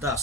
10।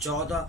14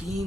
3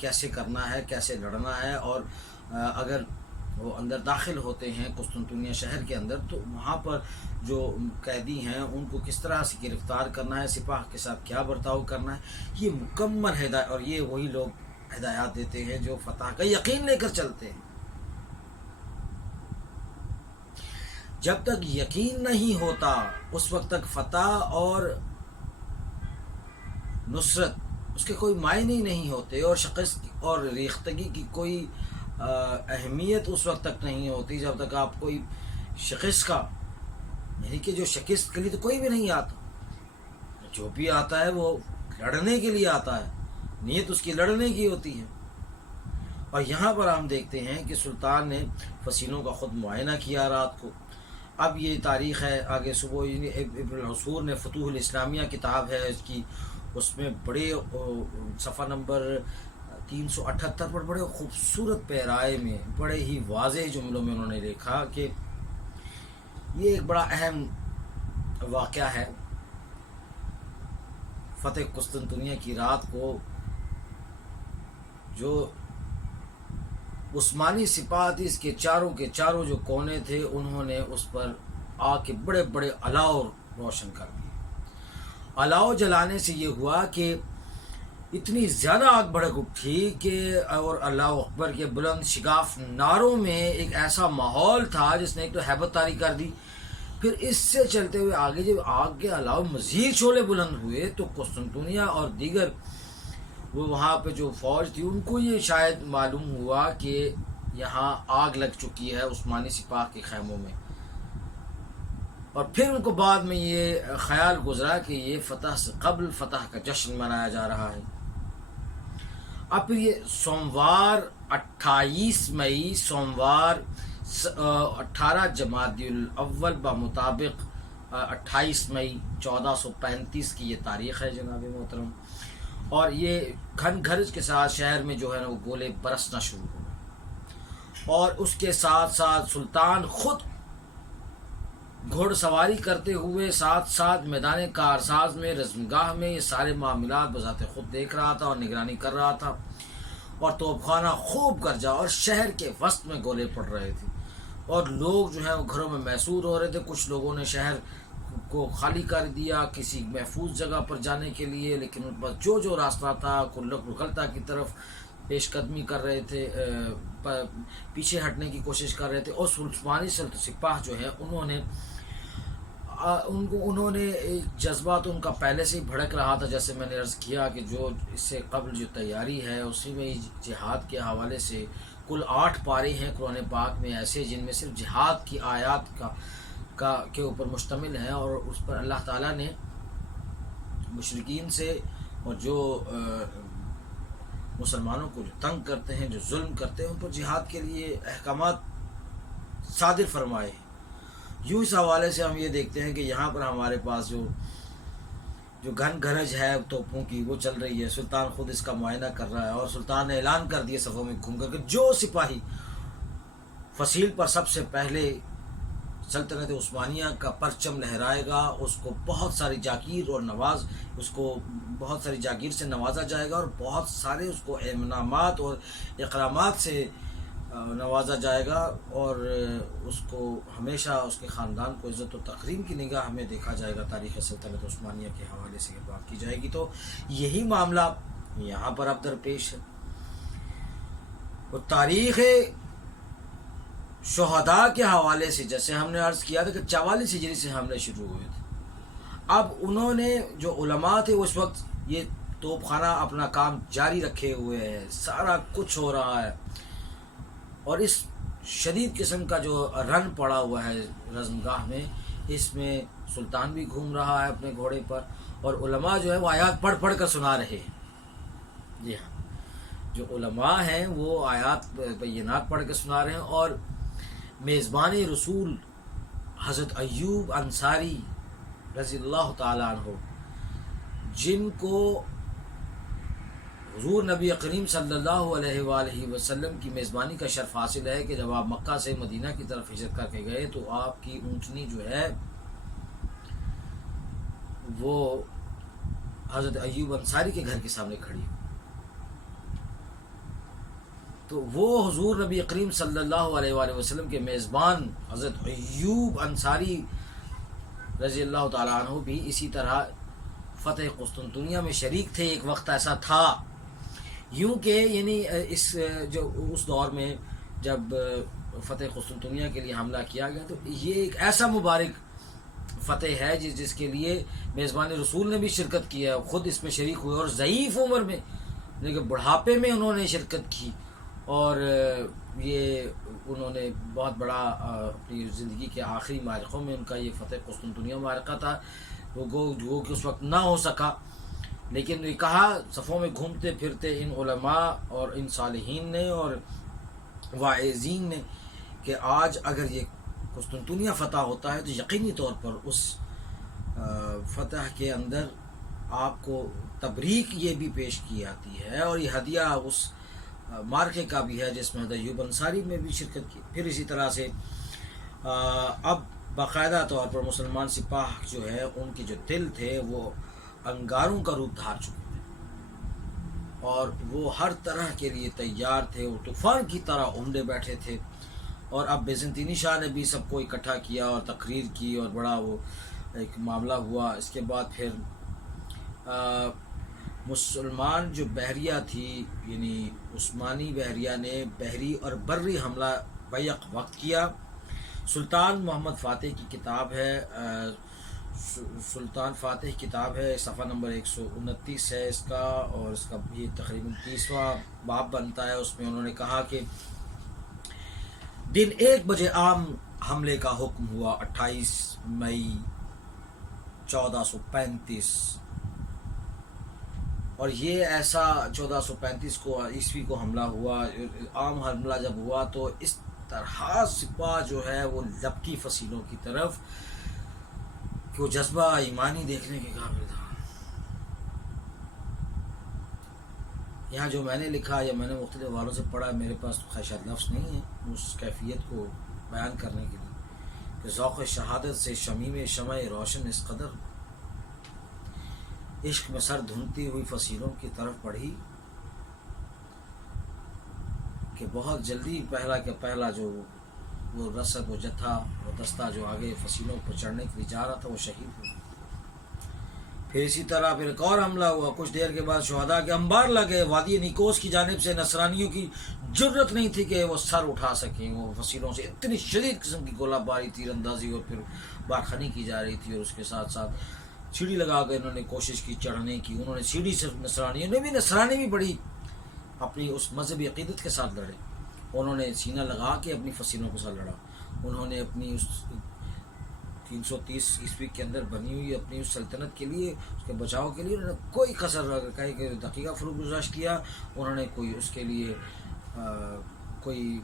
کیسے کرنا ہے، کیسے لڑنا ہے، اور اگر وہ اندر داخل ہوتے ہیں قسطنطنیہ شہر کے اندر تو وہاں پر جو قیدی ہیں ان کو کس طرح سے گرفتار کرنا ہے، سپاہ کے ساتھ کیا برتاؤ کرنا ہے، یہ مکمل ہدایت. اور یہ وہی لوگ ہدایات دیتے ہیں جو فتح کا یقین لے کر چلتے ہیں. جب تک یقین نہیں ہوتا اس وقت تک فتح اور نصرت اس کے کوئی معنی نہیں ہوتے، اور شکست اور ریختگی کی کوئی اہمیت اس وقت تک نہیں ہوتی جب تک آپ کوئی شکست کا، یعنی کہ جو شکست کے لیے تو کوئی بھی نہیں آتا، جو بھی آتا ہے وہ لڑنے کے لیے آتا ہے، نیت اس کی لڑنے کی ہوتی ہے. اور یہاں پر ہم دیکھتے ہیں کہ سلطان نے فصیلوں کا خود معائنہ کیا رات کو. اب یہ تاریخ ہے آگے صبح ابن العثور نے فتوح الاسلامیہ کتاب ہے اس کی، اس میں بڑے صفحہ نمبر 378 پر بڑے خوبصورت پیرائے میں بڑے ہی واضح جملوں میں انہوں نے لکھا کہ یہ ایک بڑا اہم واقعہ ہے. فتح قسطنطنیہ کی رات کو جو عثمانی سپاہ تھی اس کے چاروں جو کونے تھے انہوں نے اس پر آگ کے بڑے بڑے الاؤ روشن کر دیے. الاؤ جلانے سے یہ ہوا کہ اتنی زیادہ آگ بھڑک اٹھی کہ اور اللہ اکبر کے بلند شگاف نعروں میں ایک ایسا ماحول تھا جس نے ایک تو ہیبت طاری کر دی. پھر اس سے چلتے ہوئے آگے جب آگ کے علاوہ مزید شعلے بلند ہوئے تو قسطنطنیہ اور دیگر وہ وہاں پہ جو فوج تھی ان کو یہ شاید معلوم ہوا کہ یہاں آگ لگ چکی ہے عثمانی سپاہ کے خیموں میں، اور پھر ان کو بعد میں یہ خیال گزرا کہ یہ فتح سے قبل فتح کا جشن منایا جا رہا ہے. اب پھر یہ سوموار 28 مئی سوموار 18 جمادی الاول بمطابق 28 مئی 1435 کی یہ تاریخ ہے جناب محترم. اور یہ گھن گرج کے ساتھ شہر میں جو ہے نا وہ گولے برسنا شروع ہوئے، اور اس کے ساتھ ساتھ سلطان خود گھوڑ سواری کرتے ہوئے ساتھ ساتھ میدان کارساز میں رزمگاہ میں یہ سارے معاملات بذات خود دیکھ رہا تھا اور نگرانی کر رہا تھا. اور توپ خانہ خوب گرجا اور شہر کے وسط میں گولے پڑ رہے تھے، اور لوگ جو ہیں وہ گھروں میں محصور ہو رہے تھے. کچھ لوگوں نے شہر کو خالی کر دیا کسی محفوظ جگہ پر جانے کے لیے، لیکن ان پر جو راستہ تھا غلطہ کی طرف پیش قدمی کر رہے تھے، پیچھے ہٹنے کی کوشش کر رہے تھے. اور عثمانی سپاہ جو ہے انہوں نے جذبات ان کا پہلے سے ہی بھڑک رہا تھا. جیسے میں نے عرض کیا کہ جو اس سے قبل جو تیاری ہے اسی میں جہاد کے حوالے سے کل 8 پارے ہیں قرآن پاک میں ایسے جن میں صرف جہاد کی آیات کے اوپر مشتمل ہیں، اور اس پر اللہ تعالیٰ نے مشرکین سے اور جو مسلمانوں کو جو تنگ کرتے ہیں، جو ظلم کرتے ہیں، ان پر جہاد کے لیے احکامات صادر فرمائے. یوں اس حوالے سے ہم یہ دیکھتے ہیں کہ یہاں پر ہمارے پاس جو گھن گرج ہے توپوں کی وہ چل رہی ہے. سلطان خود اس کا معائنہ کر رہا ہے، اور سلطان نے اعلان کر دیا صفوں میں گھوم کر کہ جو سپاہی فصیل پر سب سے پہلے سلطنت عثمانیہ کا پرچم لہرائے گا اس کو بہت ساری جاگیر سے نوازا جائے گا، اور بہت سارے اس کو انعامات اور اکرامات سے نوازا جائے گا، اور اس کو ہمیشہ اس کے خاندان کو عزت و تکریم کی نگاہ میں دیکھا جائے گا. تاریخ سلطنت عثمانیہ کے حوالے سے بات کی جائے گی تو یہی معاملہ یہاں پر اب درپیش ہے. وہ تاریخ شہداء کے حوالے سے جیسے ہم نے عرض کیا تھا کہ 44 ہجری سے حملے شروع ہوئے تھے. اب انہوں نے جو علماء تھے اس وقت یہ توپ خانہ اپنا کام جاری رکھے ہوئے ہے، سارا کچھ ہو رہا ہے، اور اس شدید قسم کا جو رن پڑا ہوا ہے رزمگاہ میں، اس میں سلطان بھی گھوم رہا ہے اپنے گھوڑے پر، اور علماء جو ہے وہ آیات پڑھ کر سنا رہے ہیں. جی ہاں، جو علماء ہیں وہ آیات بینات پڑھ کے سنا رہے ہیں. اور میزبان رسول حضرت ایوب انصاری رضی اللہ تعالیٰ عنہ، جن کو حضور نبی کریم صلی اللہ علیہ وآلہ وسلم کی میزبانی کا شرف حاصل ہے کہ جب آپ مکہ سے مدینہ کی طرف ہجرت کر کے گئے تو آپ کی اونٹنی جو ہے وہ حضرت ایوب انصاری کے گھر کے سامنے کھڑی ہو. تو وہ حضور نبی کریم صلی اللہ علیہ وآلہ وسلم کے میزبان حضرت ایوب انصاری رضی اللہ تعالیٰ عنہ بھی اسی طرح فتح قسطنطنیہ میں شریک تھے. ایک وقت ایسا تھا، یوں کہ یعنی اس دور میں جب فتح قسطنطنیہ کے لیے حملہ کیا گیا تو یہ ایک ایسا مبارک فتح ہے جس کے لیے میزبان رسول نے بھی شرکت کی ہے، خود اس میں شریک ہوئے، اور ضعیف عمر میں لیکن بڑھاپے میں انہوں نے شرکت کی، اور یہ انہوں نے بہت بڑا اپنی زندگی کے آخری معرکوں میں ان کا یہ فتح قسطنطنیہ معرکہ تھا، وہ کہ اس وقت نہ ہو سکا. لیکن یہ کہا صفوں میں گھومتے پھرتے ان علماء اور ان صالحین نے اور واعظین نے کہ آج اگر یہ قسطنطنیہ فتح ہوتا ہے تو یقینی طور پر اس فتح کے اندر آپ کو تبریک یہ بھی پیش کی جاتی ہے، اور یہ ہدیہ اس مارکے کا بھی ہے جس میں حضرت ایوب انصاری میں بھی شرکت کی. پھر اسی طرح سے اب باقاعدہ طور پر مسلمان سپاہ جو ہے ان کے جو دل تھے وہ انگاروں کا روپ دھار چکے تھے، اور وہ ہر طرح کے لیے تیار تھے، وہ طوفان کی طرح عمدے بیٹھے تھے. اور اب بیزنطینی شاہ نے بھی سب کو اکٹھا کیا اور تقریر کی اور بڑا وہ ایک معاملہ ہوا. اس کے بعد پھر مسلمان جو بحریہ تھی یعنی عثمانی بحریہ نے بحری اور بری حملہ بیک وقت کیا. سلطان محمد فاتح کی کتاب ہے، سلطان فاتح کتاب ہے، صفحہ نمبر 129 ہے اس کا، اور اس کا یہ تقریباً 30واں باب بنتا ہے. اس میں انہوں نے کہا کہ دن 1 بجے عام حملے کا حکم ہوا 28 مئی 1435، اور یہ ایسا 1435 کو عیسوی کو حملہ ہوا. عام حملہ جب ہوا تو اس طرح سپاہ جو ہے وہ لپکی فصیلوں کی طرف کہ وہ جذبہ ایمانی دیکھنے کے قابل تھا. یہاں جو میں نے لکھا یا میں نے مختلف حوالوں سے پڑھا، میرے پاس تو خواہشات لفظ نہیں ہے اس کیفیت کو بیان کرنے کے لیے کہ ذوق شہادت سے شمیم شمع روشن اس قدر عشق میں سر دھنتی ہوئی فصیلوں کی طرف بڑھی کہ بہت جلدی پہلا جو وہ رسد و جتھا وہ دستہ جو آگے فصیلوں پر چڑھنے کے لیے جا رہا تھا وہ شہید ہو. پھر اسی طرح پھر ایک اور حملہ ہوا. کچھ دیر کے بعد شہداء کے انبار لگے. وادی نیکوس کی جانب سے نصرانیوں کی جرت نہیں تھی کہ وہ سر اٹھا سکیں. وہ فصیلوں سے اتنی شدید قسم کی گولہ باری، تیر اندازی اور پھر بارخنی کی جا رہی تھی، اور اس کے ساتھ ساتھ سیڑھی لگا کے انہوں نے کوشش کی چڑھنے کی. انہوں نے سیڑھی سے نصرانی بھی بڑی اپنی اس مذہبی عقیدت کے ساتھ لڑے. انہوں نے سینہ لگا کے اپنی فصیلوں کے ساتھ لڑا. انہوں نے اپنی اس 330 عیسوی کے اندر بنی ہوئی اپنی اس سلطنت کے لیے، اس کے بچاؤ کے لیے انہوں نے کوئی کسر کہیں کہ دقیقہ فروغ گزاشت کیا. انہوں نے کوئی اس کے لیے کوئی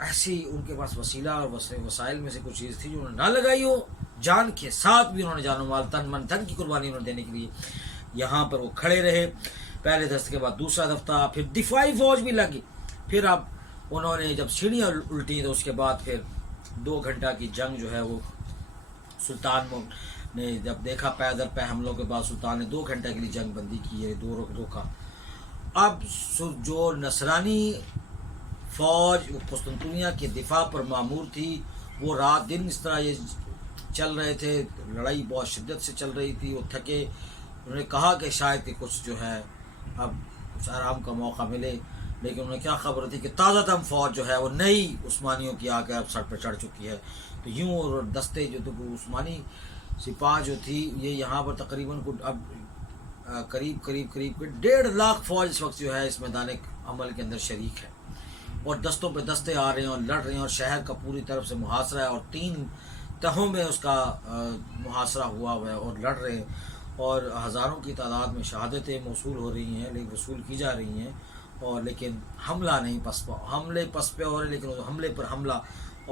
ایسی ان کے پاس وسیلہ اور وسائل میں سے کچھ چیز تھی جو انہوں نے نہ لگائی ہو. جان کے ساتھ بھی انہوں نے جان و مال تن من دھن کی قربانی انہوں نے دینے کے لیے یہاں پر وہ کھڑے رہے. پہلے دست کے بعد دوسرا دفتہ، پھر دفاعی فوج بھی لگی. پھر اب انہوں نے جب سیڑھیاں الٹی تو اس کے بعد پھر 2 گھنٹہ کی جنگ جو ہے وہ سلطان نے جب دیکھا پیدل پہ حملوں کے بعد سلطان نے 2 گھنٹے کے لیے جنگ بندی کی ہے، 2 روکا. اب جو نصرانی فوج قسطنطنیہ کے دفاع پر معمور تھی وہ رات دن اس طرح یہ چل رہے تھے. لڑائی بہت شدت سے چل رہی تھی. وہ تھکے. انہوں نے کہا کہ شاید کہ کچھ جو ہے اب کچھ آرام کا موقع ملے، لیکن انہیں کیا خبر تھی کہ تازہ تم فوج جو ہے وہ نئی عثمانیوں کی آ کے اب سر پہ چڑھ چکی ہے. تو یوں اور دستے جو عثمانی سپاہ جو تھی یہ یہاں پر تقریباً اب قریب 1.5 لاکھ فوج اس وقت جو ہے اس میدان عمل کے اندر شریک ہے، اور دستوں پہ دستے آ رہے ہیں اور لڑ رہے ہیں، اور شہر کا پوری طرف سے محاصرہ ہے، اور 3 تہوں میں اس کا محاصرہ ہوا ہے اور لڑ رہے ہیں. اور ہزاروں کی تعداد میں شہادتیں موصول ہو رہی ہیں، لیکن وصول کی جا رہی ہیں، اور لیکن حملہ نہیں پسپا. حملے پسپے ہو رہے لیکن حملے پر حملہ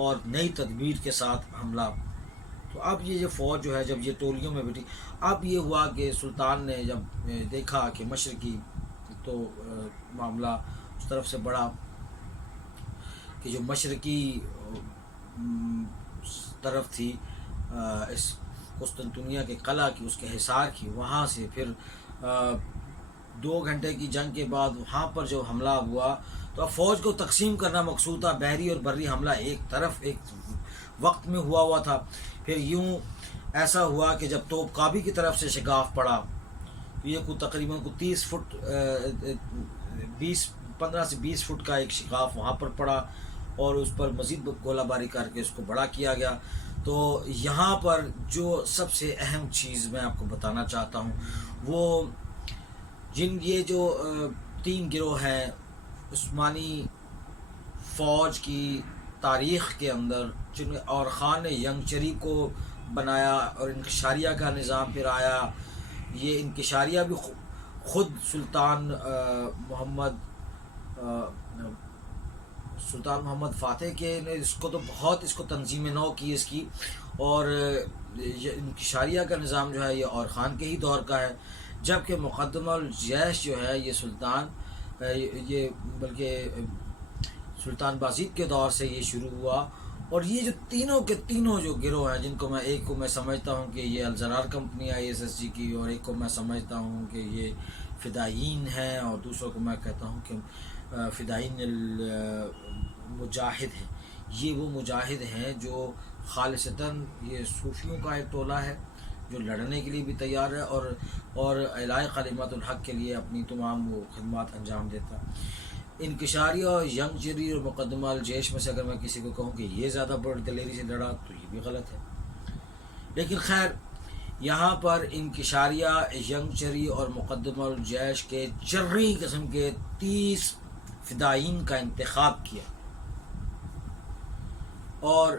اور نئی تدبیر کے ساتھ حملہ. تو اب یہ فوج جو ہے جب یہ ٹولیوں میں بیٹھی، اب یہ ہوا کہ سلطان نے جب دیکھا کہ مشرقی تو معاملہ اس طرف سے بڑا کہ جو مشرقی طرف تھی اس قسطنطنیہ کے قلعہ کی، اس کے حصار کی، وہاں سے پھر 2 گھنٹے کی جنگ کے بعد وہاں پر جو حملہ ہوا تو اب فوج کو تقسیم کرنا مقصود تھا، بحری اور بری حملہ ایک طرف ایک وقت میں ہوا تھا۔ پھر یوں ایسا ہوا کہ جب توپ کابی کی طرف سے شگاف پڑا، یہ کو تقریباً 30 فٹ 15 سے 20 فٹ کا ایک شگاف وہاں پر پڑا اور اس پر مزید گولہ باری کر کے اس کو بڑا کیا گیا۔ تو یہاں پر جو سب سے اہم چیز میں آپ کو بتانا چاہتا ہوں وہ یہ جو 3 گروہ ہیں عثمانی فوج کی تاریخ کے اندر، جن اور خان نے ینگچری کو بنایا اور انکشاریہ کا نظام پھر آیا۔ یہ انکشاریہ بھی خود سلطان محمد فاتح کے نے اس کو تو بہت اس کو تنظیم نو کی اس کی، اور یہ انکشاریہ کا نظام جو ہے یہ اور خان کے ہی دور کا ہے، جبکہ مقدمہ الجیش جو ہے یہ بلکہ سلطان بازید کے دور سے یہ شروع ہوا۔ اور یہ جو تینوں کے تینوں جو گروہ ہیں، جن کو ایک کو میں سمجھتا ہوں کہ یہ الزرار کمپنی ISSG کی، اور ایک کو میں سمجھتا ہوں کہ یہ فدائین ہیں، اور دوسروں کو میں کہتا ہوں کہ فدائین المجاہد ہیں۔ یہ وہ مجاہد ہیں جو خالصتاً یہ صوفیوں کا ایک ٹولہ ہے جو لڑنے کے لیے بھی تیار ہے اور اعلاء کلمات الحق کے لیے اپنی تمام وہ خدمات انجام دیتا۔ انکشاریہ اور ینگچری اور مقدمہ الجیش میں سے اگر میں کسی کو کہوں کہ یہ زیادہ بڑی دلیری سے لڑا تو یہ بھی غلط ہے، لیکن خیر یہاں پر انکشاریہ، ینگچری اور مقدمہ الجیش کے جرری قسم کے 30 فدائین کا انتخاب کیا، اور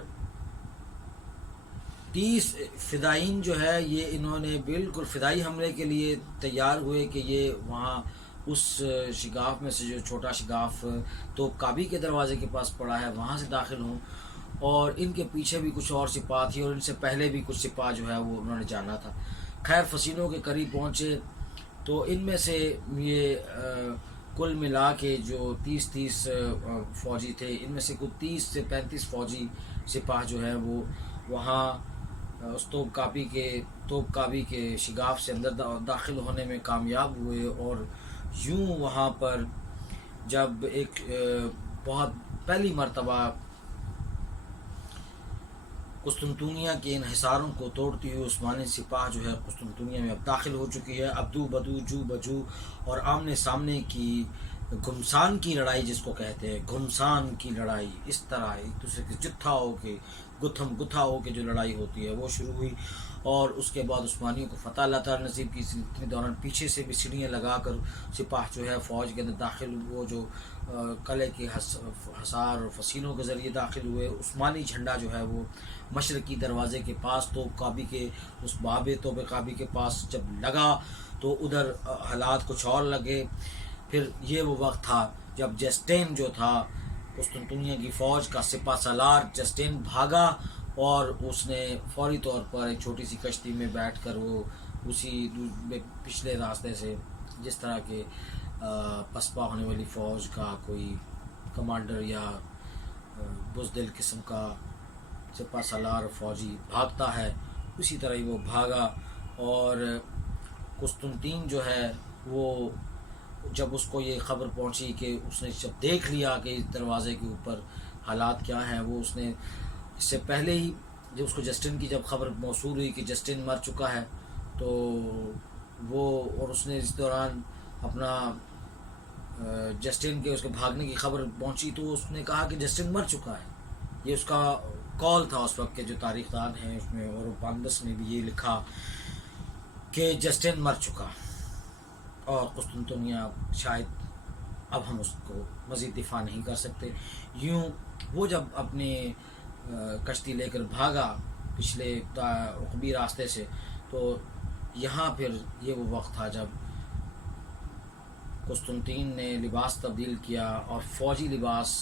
30 فدائین جو ہے یہ انہوں نے بالکل فدائی حملے کے لیے تیار ہوئے کہ یہ وہاں اس شگاف میں سے جو چھوٹا شگاف تو کابی کے دروازے کے پاس پڑا ہے وہاں سے داخل ہوں، اور ان کے پیچھے بھی کچھ اور سپاہ تھی، اور ان سے پہلے بھی کچھ سپاہ جو ہے وہ انہوں نے جانا تھا۔ خیر فسینوں کے قریب پہنچے تو ان میں سے یہ کل ملا کے جو 30 فوجی تھے، ان میں سے کچھ 30 سے 35 فوجی سپاہ جو ہے وہ وہاں اس توپ کابی کے شگاف سے اندر داخل ہونے میں کامیاب ہوئے، اور یوں وہاں پر جب ایک بہت پہلی مرتبہ قسطنطنیہ کے انحصاروں کو توڑتی ہوئی عثمانی سپاہ جو ہے قسطنطنیہ میں اب داخل ہو چکی ہے، ابدو بدو جو بجو، اور آمنے سامنے کی گھمسان کی لڑائی جس کو کہتے ہیں، گھمسان کی لڑائی، اس طرح ایک دوسرے کے جتھا ہو کے گتھا ہو کے جو لڑائی ہوتی ہے وہ شروع ہوئی، اور اس کے بعد عثمانیوں کو فتح اللہ تعالی نصیب کی۔ اس دوران پیچھے سے بھی سیڑھیاں لگا کر سپاہ جو ہے فوج کے اندر داخل، وہ جو قلعے کے حصار اور فسینوں کے ذریعے داخل ہوئے۔ عثمانی جھنڈا جو ہے وہ مشرقی دروازے کے پاس توپ کابی کے اس باب توپ کابی کے پاس جب لگا تو ادھر حالات کچھ اور لگے۔ پھر یہ وہ وقت تھا جب جسٹین جو تھا قسطنطنیہ کی فوج کا سپہ سالار، جسٹین بھاگا اور اس نے فوری طور پر ایک چھوٹی سی کشتی میں بیٹھ کر وہ اسی پچھلے راستے سے، جس طرح کے پسپا ہونے والی فوج کا کوئی کمانڈر یا بزدل قسم کا سپہ سالار فوجی بھاگتا ہے، اسی طرح ہی وہ بھاگا، اور قسطنطین جو ہے وہ جب اس کو یہ خبر پہنچی کہ اس نے جب دیکھ لیا کہ اس دروازے کے اوپر حالات کیا ہیں، وہ اس نے اس سے پہلے ہی جب اس کو جسٹن کی جب خبر موصول ہوئی کہ جسٹن مر چکا ہے تو وہ، اور اس نے اس دوران اپنا جسٹن کے اس کے بھاگنے کی خبر پہنچی تو اس نے کہا کہ جسٹن مر چکا ہے، یہ اس کا کال تھا اس وقت کے جو تاریخ دان ہیں اس میں، اور پاندس نے بھی یہ لکھا کہ جسٹن مر چکا اور قسطنطنیہ شاید اب ہم اس کو مزید دفاع نہیں کر سکتے۔ یوں وہ جب اپنے کشتی لے کر بھاگا پچھلے عقبی راستے سے، تو یہاں پھر یہ وہ وقت تھا جب قسطنطین نے لباس تبدیل کیا اور فوجی لباس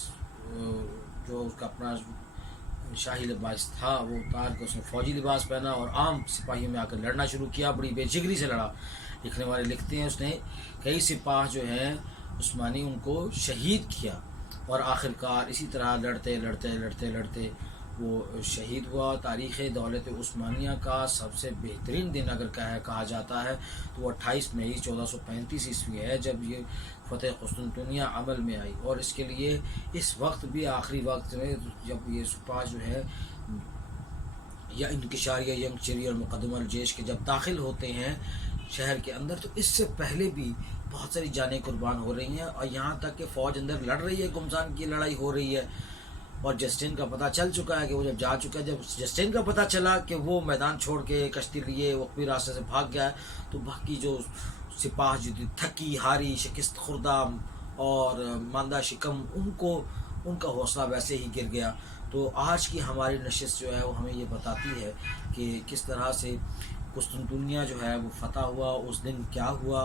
جو اس کا اپنا شاہی لباس تھا وہ اتار کے اس نے فوجی لباس پہنا اور عام سپاہیوں میں آ کر لڑنا شروع کیا، بڑی بے جگری سے لڑا۔ لکھنے والے لکھتے ہیں اس نے کئی سپاہ جو ہیں عثمانی ان کو شہید کیا، اور آخر کار اسی طرح لڑتے وہ شہید ہوا۔ تاریخ دولت عثمانیہ کا سب سے بہترین دن اگر کہا جاتا ہے تو وہ 28 مئی 1435 عیسوی ہے، جب یہ فتح قسطنطنیہ عمل میں آئی۔ اور اس کے لیے اس وقت بھی آخری وقت میں جب یہ سپاہ جو ہے یا انکشاریہ ینگ چری اور مقدمہ الجیش کے جب داخل ہوتے ہیں شہر کے اندر، تو اس سے پہلے بھی بہت ساری جانیں قربان ہو رہی ہیں، اور یہاں تک کہ فوج اندر لڑ رہی ہے، گمزان کی لڑائی ہو رہی ہے، اور جسٹن کا پتہ چل چکا ہے کہ وہ جب جا چکا ہے، جب جسٹن کا پتہ چلا کہ وہ میدان چھوڑ کے کشتی لیے وقفی راستے سے بھاگ گیا ہے، تو باقی جو سپاہ جو تھکی ہاری شکست خوردہ اور ماندہ شکم، ان کا حوصلہ ویسے ہی گر گیا۔ تو آج کی ہماری نشست جو ہے وہ ہمیں یہ بتاتی ہے کہ کس طرح سے قسطنطنیہ جو ہے وہ فتح ہوا، اس دن کیا ہوا،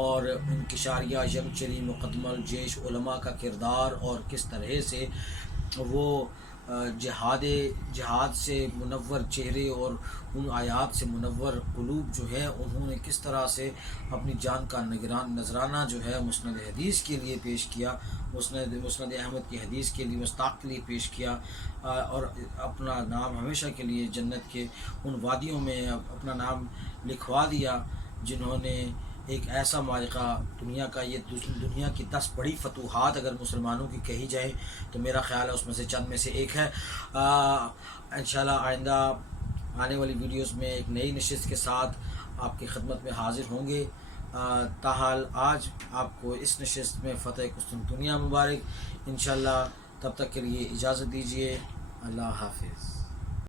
اور انکشاریہ ینگ چری مقدمہ الجیش علماء کا کردار، اور کس طرح سے وہ جہاد سے منور چہرے اور ان آیات سے منور قلوب جو ہے، انہوں نے کس طرح سے اپنی جان کا نذرانہ جو ہے مسند حدیث کے لیے پیش کیا، مسند احمد کی حدیث کے لیے مستاق کے لیے پیش کیا، اور اپنا نام ہمیشہ کے لیے جنت کے ان وادیوں میں اپنا نام لکھوا دیا، جنہوں نے ایک ایسا معرکہ دنیا کی 10 بڑی فتوحات اگر مسلمانوں کی کہی جائیں تو میرا خیال ہے اس میں سے چند میں سے ایک ہے۔ انشاءاللہ آئندہ آنے والی ویڈیوز میں ایک نئی نشست کے ساتھ آپ کی خدمت میں حاضر ہوں گے۔ تاحال آج آپ کو اس نشست میں فتح قسطنطنیہ مبارک۔ انشاءاللہ تب تک کے لیے اجازت دیجیے، اللہ حافظ۔